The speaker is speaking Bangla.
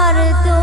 আমার তো